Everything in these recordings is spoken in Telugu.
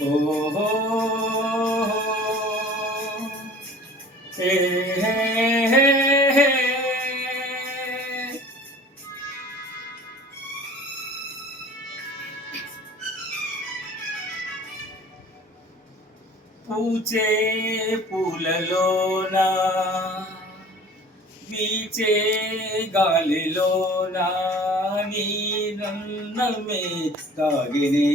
ఓహో ఏ పూచే పూలలోన వీచే గాలిలోన నీ నన్నమే తాగినే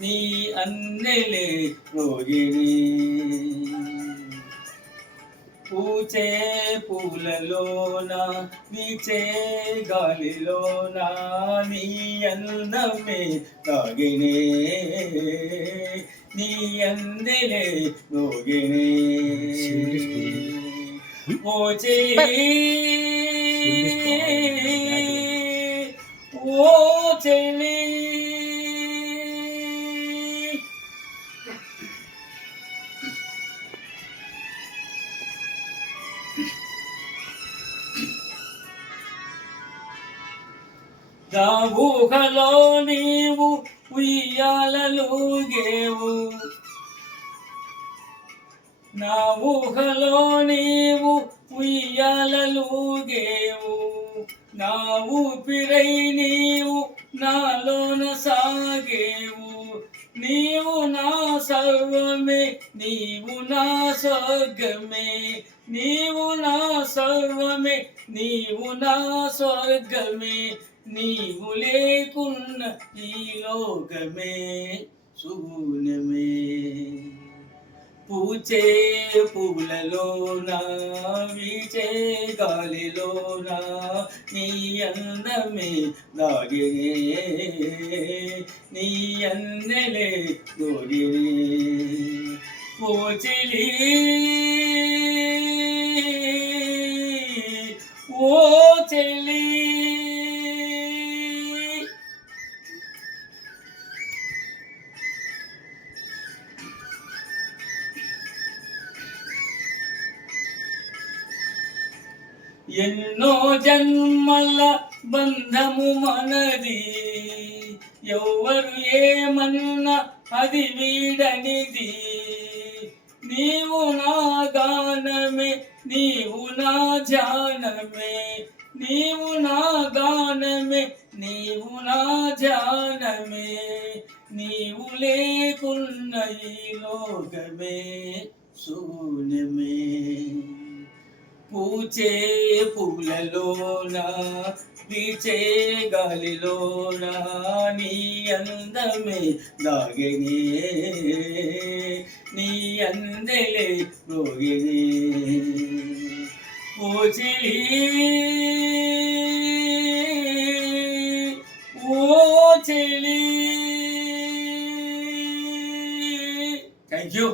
నీ అన్నెలే రోగిణి పూచే పూలలోన వీచే గాలిలోన నీ అందమే తాగినే నీ అందెలే రోగిణి ఓ చెలి ఓ చెలి నా ఊహలో నీవు ఉయ్యాలలుగేవు నా ఊహలో నీవు ఉయ్యాలలుగేవు నా ఊపిరై నీవు నాలోన సాగేవు నీవు నా సర్వమే నీవు నా స్వర్గమే నీవు నా సర్వమే నీవు నా స్వర్గమే నీవు లేకున్న ఈ లోకమే శూన్యమే పూచే పువ్వులలోన వీచే గాలిలోన నీ అందమే దాగినే నీ అందెలే గోగినే ఓ చెలి ఓ చెలి ఎన్నో జన్మల బంధము మనది ఎవరు ఏమన్నా అది వీడనిది నీవు నా గానమే నీవు నా ధ్యానమే నీవు నా గానమే నీవు నా ధ్యానమే నీవు లేకున్న ఈ లోకమే శూన్యమే పూచే పూలలోన వీచే గాలిలోన నీ అందమే దాగినే నీ అందెలే రోగిణి ఓ చెలి ఓ చెలి థ్యాంక్ యూ.